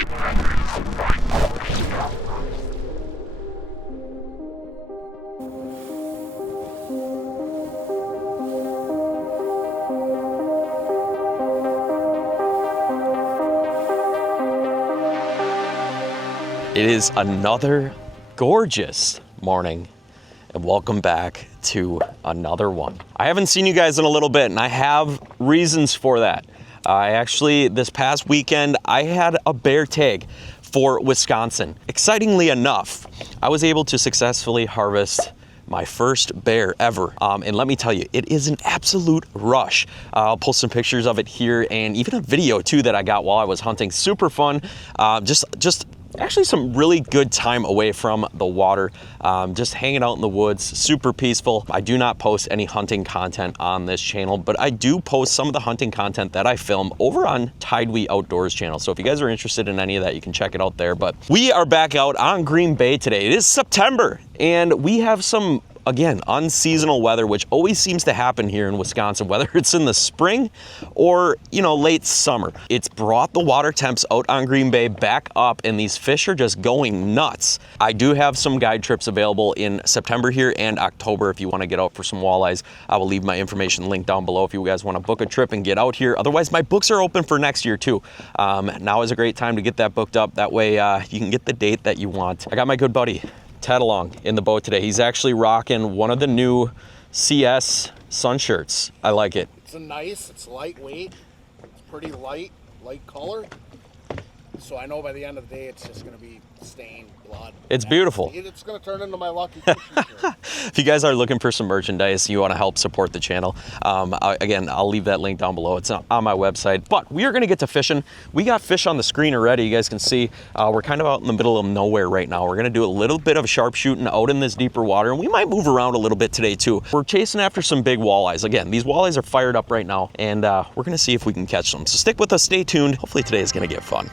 It is another gorgeous morning, and welcome back to another one. I haven't seen you guys in a little bit, and I have reasons for that. This past weekend, I had a bear tag for Wisconsin. Excitingly enough, I was able to successfully harvest my first bear ever. And let me tell you, it is an absolute rush. I'll post some pictures of it here and even a video too that I got while I was hunting. Super fun. Just actually some really good time away from the water, just hanging out in the woods, super peaceful. I do not post any hunting content on this channel, but I do post some of the hunting content that I film over on Tidewee Outdoors channel. So if you guys are interested in any of that, you can check it out there. But we are back out on Green Bay today. It is September, and we have some, again, unseasonal weather, which always seems to happen here in Wisconsin, whether it's in the spring or, late summer. It's brought the water temps out on Green Bay back up, and these fish are just going nuts. I do have some guide trips available in September here and October if you want to get out for some walleyes. I will leave my information linked down below if you guys want to book a trip and get out here. Otherwise, my books are open for next year too. Now is a great time to get that booked up. That way you can get the date that you want. I got my good buddy Ted along in the boat today. He's actually rocking one of the new CS sun shirts. I like it. It's lightweight, it's pretty light color. So I know by the end of the day, it's just gonna be stained blood. It's beautiful. It's gonna turn into my lucky fishing shirt. If you guys are looking for some merchandise, you want to help support the channel, again, I'll leave that link down below. It's on my website. But we are going to get to fishing. We got fish on the screen already. You guys can see we're kind of out in the middle of nowhere right now. We're going to do a little bit of sharpshooting out in this deeper water, and we might move around a little bit today too. We're chasing after some big walleyes. Again, these walleyes are fired up right now, and we're going to see if we can catch them. So stick with us, stay tuned. Hopefully today is going to get fun.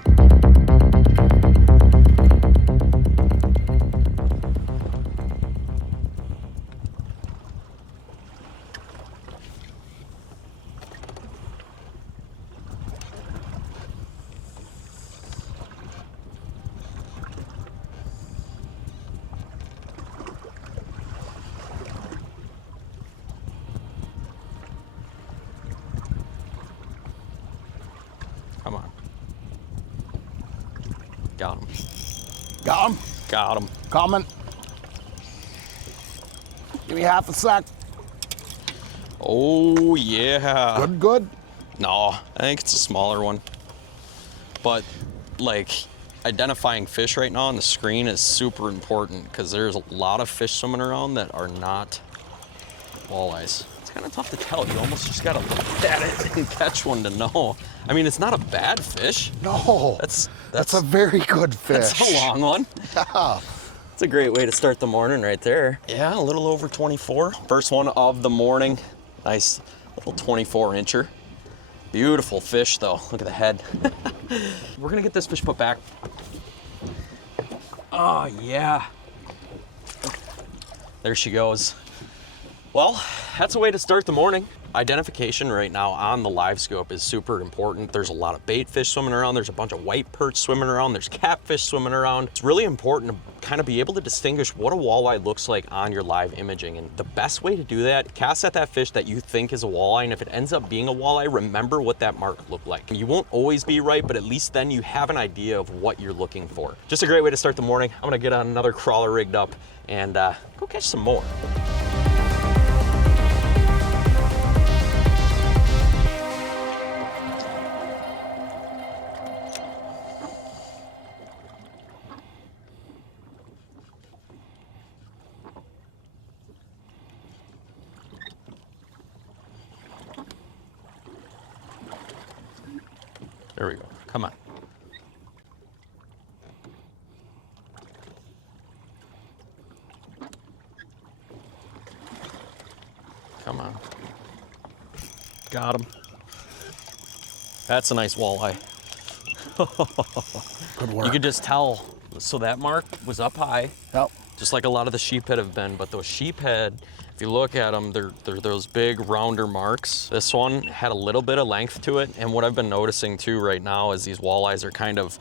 Come on. Got him. Got him. Got him. Coming. Give me half a sec. Oh, yeah. Good. No, I think it's a smaller one. But, identifying fish right now on the screen is super important because there's a lot of fish swimming around that are not walleyes. It's kind of tough to tell. You almost just gotta look at it and catch one to know. I mean, it's not a bad fish. No. That's a very good fish. That's a long one. Yeah. It's a great way to start the morning right there. Yeah, a little over 24. First one of the morning. Nice little 24-incher. Beautiful fish though. Look at the head. We're gonna get this fish put back. Oh yeah. There she goes. Well, that's a way to start the morning. Identification right now on the LiveScope is super important. There's a lot of bait fish swimming around. There's a bunch of white perch swimming around. There's catfish swimming around. It's really important to kind of be able to distinguish what a walleye looks like on your live imaging. And the best way to do that, cast at that fish that you think is a walleye. And if it ends up being a walleye, remember what that mark looked like. You won't always be right, but at least then you have an idea of what you're looking for. Just a great way to start the morning. I'm gonna get on another crawler rigged up and go catch some more. There we go. Come on. Come on. Got him. That's a nice walleye. Good work. You could just tell. So that mark was up high. Yep. Just like a lot of the sheephead have been, but those sheephead, if you look at them, they're those big rounder marks. This one had a little bit of length to it, and what I've been noticing too right now is these walleyes are kind of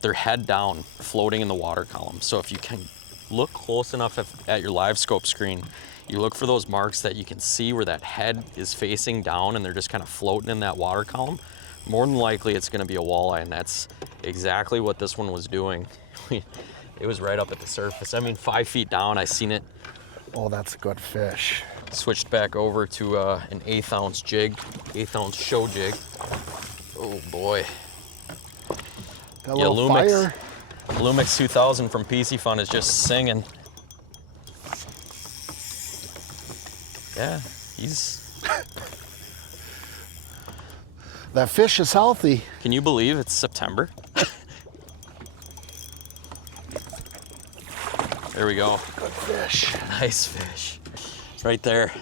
they're head down, floating in the water column. So if you can look close enough at your LiveScope screen, you look for those marks that you can see where that head is facing down and they're just kind of floating in that water column. More than likely it's gonna be a walleye, and that's exactly what this one was doing. It was right up at the surface. I mean, 5 feet down, I seen it. Oh, that's a good fish. Switched back over to an 1/8 ounce jig, 1/8 ounce show jig. Oh boy. Got a little fire. Lumix 2000 from PC Fun is just singing. Yeah, he's... That fish is healthy. Can you believe it's September? There we go. Good fish. Nice fish. Right there.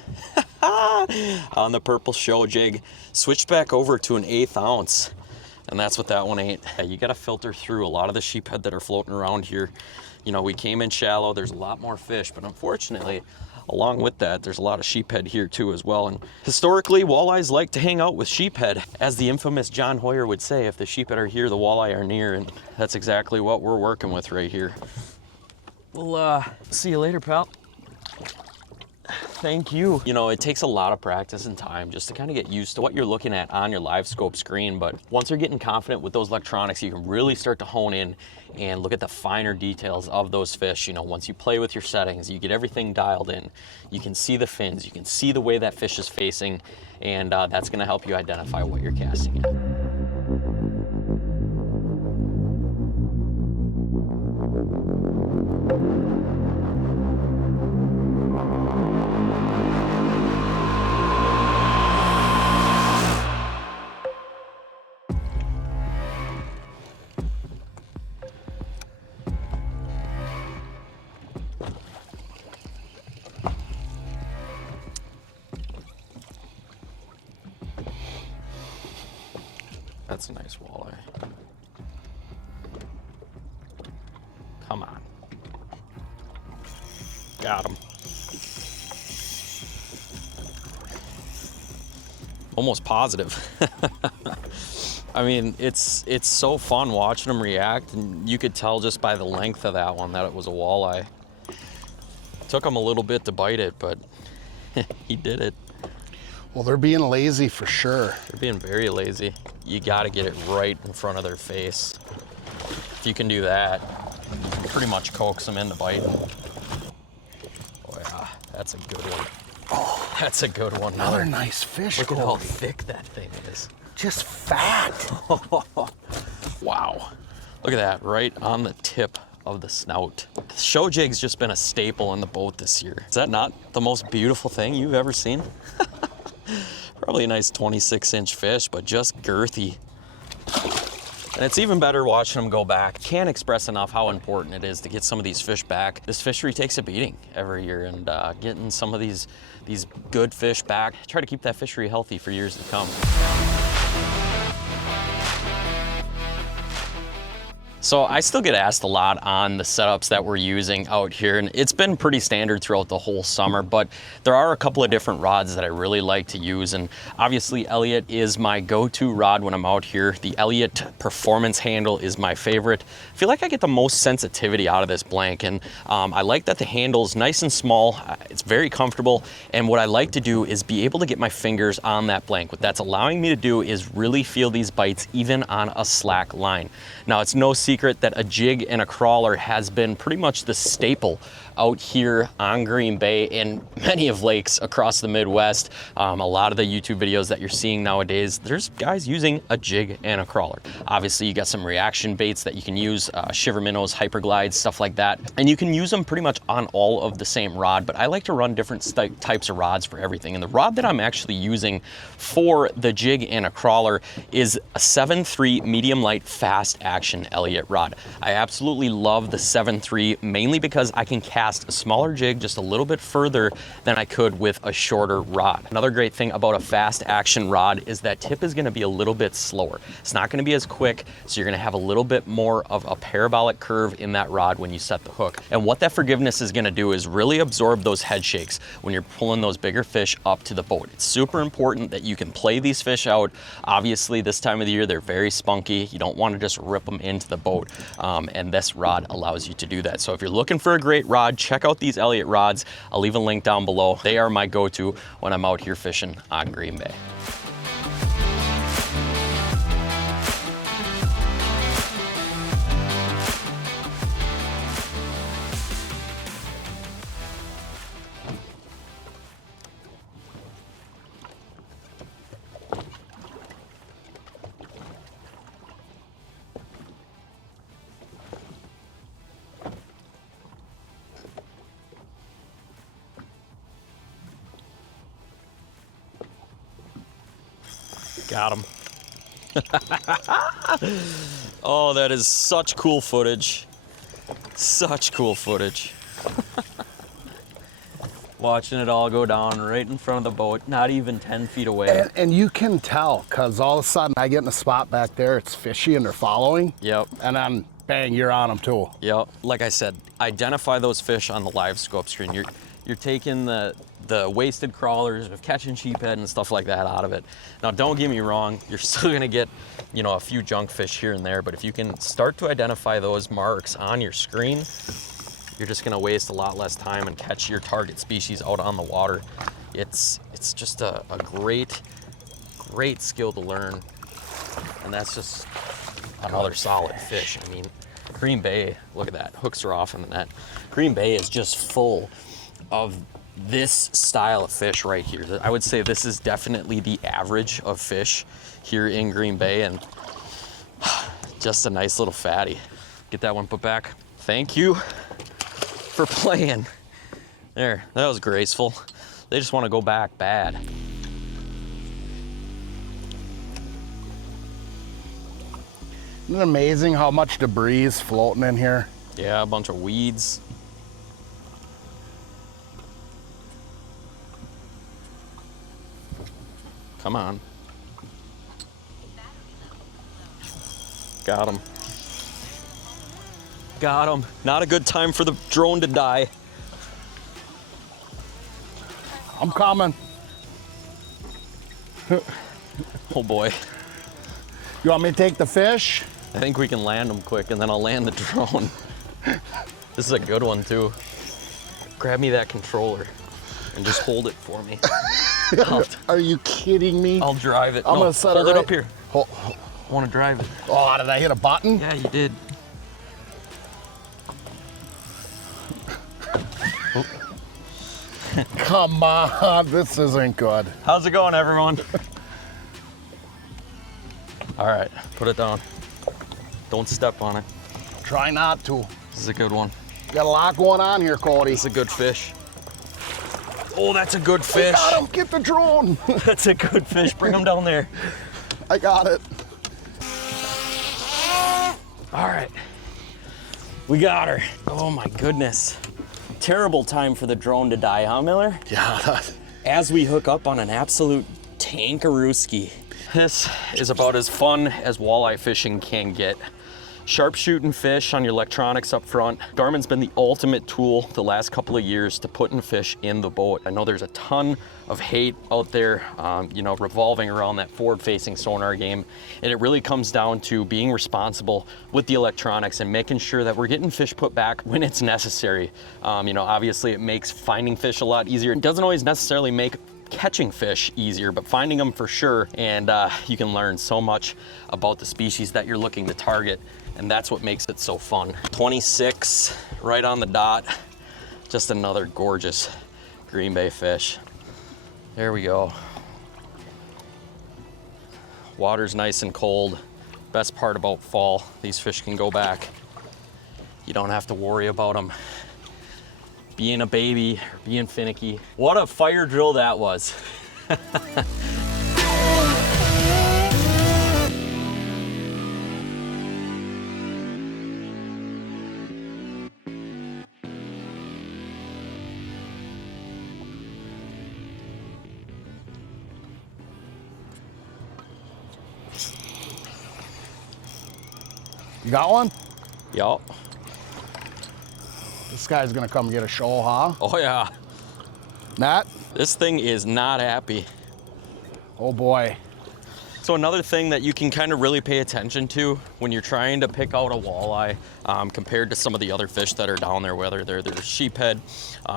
On the purple show jig. Switched back over to an 1/8 ounce. And that's what that one ate. You gotta filter through a lot of the sheephead that are floating around here. You know, we came in shallow, there's a lot more fish, but unfortunately, along with that, there's a lot of sheephead here too as well. And historically, walleyes like to hang out with sheephead. As the infamous John Hoyer would say, if the sheephead are here, the walleye are near, and that's exactly what we're working with right here. We'll see you later, pal. Thank you. You know, it takes a lot of practice and time just to kind of get used to what you're looking at on your LiveScope screen. But once you're getting confident with those electronics, you can really start to hone in and look at the finer details of those fish. You know, once you play with your settings, you get everything dialed in. You can see the fins, you can see the way that fish is facing, and that's gonna help you identify what you're casting at. That's a nice walleye. Come on. Got him. Almost positive. I mean, it's so fun watching them react, and you could tell just by the length of that one that it was a walleye. Took him a little bit to bite it, but he did it. Well, they're being lazy for sure. They're being very lazy. You gotta get it right in front of their face. If you can do that, you can pretty much coax them into biting. Oh yeah, that's a good one. Oh, that's a good one. Another nice fish. Look at how thick that thing is. Just fat. Wow. Look at that, right on the tip of the snout. The show jig's just been a staple on the boat this year. Is that not the most beautiful thing you've ever seen? Probably a nice 26-inch fish, but just girthy. And it's even better watching them go back. Can't express enough how important it is to get some of these fish back. This fishery takes a beating every year, and getting some of these good fish back, try to keep that fishery healthy for years to come. So I still get asked a lot on the setups that we're using out here, and it's been pretty standard throughout the whole summer, but there are a couple of different rods that I really like to use, and obviously Elliott is my go-to rod when I'm out here. The Elliott Performance handle is my favorite. I feel like I get the most sensitivity out of this blank, and I like that the handle's nice and small. It's very comfortable, and what I like to do is be able to get my fingers on that blank. What that's allowing me to do is really feel these bites even on a slack line. Now, it's no secret that a jig and a crawler has been pretty much the staple out here on Green Bay and many of lakes across the Midwest. A lot of the YouTube videos that you're seeing nowadays, there's guys using a jig and a crawler. Obviously, you got some reaction baits that you can use, shiver minnows, hyperglides, stuff like that. And you can use them pretty much on all of the same rod, but I like to run different types of rods for everything. And the rod that I'm actually using for the jig and a crawler is a 7.3 medium light fast action Elliott rod. I absolutely love the 7.3, mainly because I can cast a smaller jig just a little bit further than I could with a shorter rod. Another great thing about a fast action rod is that tip is gonna be a little bit slower. It's not gonna be as quick, so you're gonna have a little bit more of a parabolic curve in that rod when you set the hook. And what that forgiveness is gonna do is really absorb those head shakes when you're pulling those bigger fish up to the boat. It's super important that you can play these fish out. Obviously, this time of the year, they're very spunky. You don't wanna just rip them into the boat, and this rod allows you to do that. So if you're looking for a great rod, check out these Elliott rods. I'll leave a link down below. They are my go-to when I'm out here fishing on Green Bay. Got him. Oh, that is such cool footage. Such cool footage. Watching it all go down right in front of the boat, not even 10 feet away. And you can tell, because all of a sudden I get in a spot back there, it's fishy and they're following. Yep. And then bang, you're on them too. Yep. Like I said, identify those fish on the live scope screen. You're taking the wasted crawlers of catching sheephead and stuff like that out of it. Now, don't get me wrong, you're still gonna get, you know, a few junk fish here and there, but if you can start to identify those marks on your screen, you're just gonna waste a lot less time and catch your target species out on the water. It's just a great skill to learn, and that's just another solid fish. I mean, Green Bay, look at that, hooks are off in the net. Green Bay is just full of this style of fish right here. I would say this is definitely the average of fish here in Green Bay, and just a nice little fatty. Get that one put back. Thank you for playing. There, that was graceful. They just want to go back bad. Isn't it amazing how much debris is floating in here? Yeah, a bunch of weeds. Come on. Got him. Got him. Not a good time for the drone to die. I'm coming. Oh boy. You want me to take the fish? I think we can land them quick and then I'll land the drone. This is a good one too. Grab me that controller and just hold it for me. Are you kidding me? I'll drive it. I'm No, gonna set hold it it right. up here. I want to drive it. Oh, did I hit a button? Yeah, you did. Come on, this isn't good. How's it going, everyone? All right, put it down. Don't step on it. Try not to. This is a good one. Got a lot going on here, Cody. It's a good fish. Oh, that's a good fish. I got him. Get the drone. That's a good fish. Bring him down there. I got it. All right. We got her. Oh my goodness. Terrible time for the drone to die, huh, Miller? Yeah. As we hook up on an absolute tankarooski. This is about as fun as walleye fishing can get. Sharpshooting fish on your electronics up front. Garmin's been the ultimate tool the last couple of years to putting fish in the boat. I know there's a ton of hate out there, you know, revolving around that forward-facing sonar game. And it really comes down to being responsible with the electronics and making sure that we're getting fish put back when it's necessary. You know, obviously it makes finding fish a lot easier. It doesn't always necessarily make catching fish easier, but finding them for sure. And you can learn so much about the species that you're looking to target. And that's what makes it so fun. 26 right on the dot. Just another gorgeous Green Bay fish. There we go. Water's nice and cold. Best part about fall, these fish can go back. You don't have to worry about them being a baby or being finicky. What a fire drill that was. You got one? Yup. This guy's gonna come get a show, huh? Oh yeah. Matt? This thing is not happy. Oh boy. So another thing that you can kind of really pay attention to when you're trying to pick out a walleye compared to some of the other fish that are down there, whether they're sheephead,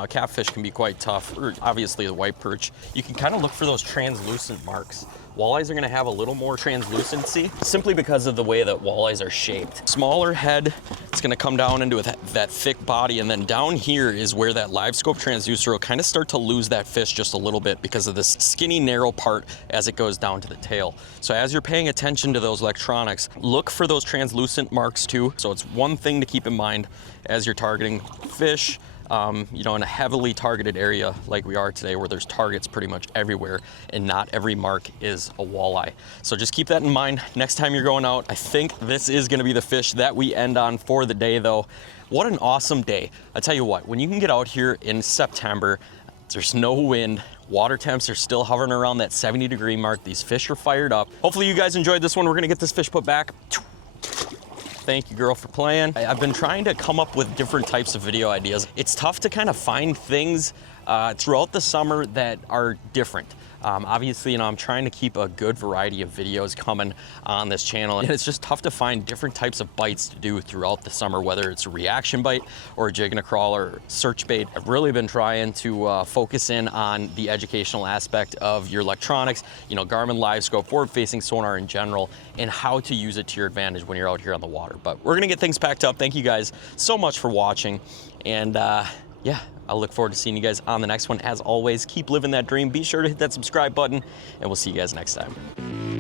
catfish can be quite tough, or obviously the white perch, you can kind of look for those translucent marks. Walleyes are gonna have a little more translucency simply because of the way that walleyes are shaped. Smaller head, it's gonna come down into that thick body, and then down here is where that LiveScope transducer will kind of start to lose that fish just a little bit because of this skinny, narrow part as it goes down to the tail. So as you're paying attention to those electronics, look for those translucent marks too. So it's one thing to keep in mind as you're targeting fish, you know, in a heavily targeted area like we are today, where there's targets pretty much everywhere and not every mark is a walleye. So just keep that in mind next time you're going out. I think this is gonna be the fish that we end on for the day though. What an awesome day. I tell you what, when you can get out here in September, there's no wind, water temps are still hovering around that 70-degree mark. These fish are fired up. Hopefully you guys enjoyed this one. We're gonna get this fish put back. Thank you, girl, for playing. I've been trying to come up with different types of video ideas. It's tough to kind of find things throughout the summer that are different. Obviously, you know, I'm trying to keep a good variety of videos coming on this channel, and it's just tough to find different types of bites to do throughout the summer, whether it's a reaction bite or a jig and a crawl or search bait. I've really been trying to focus in on the educational aspect of your electronics, you know, Garmin LiveScope, forward-facing sonar in general, and how to use it to your advantage when you're out here on the water. But we're gonna get things packed up. Thank you guys so much for watching, and yeah, I look forward to seeing you guys on the next one. As always, keep living that dream. Be sure to hit that subscribe button, and we'll see you guys next time.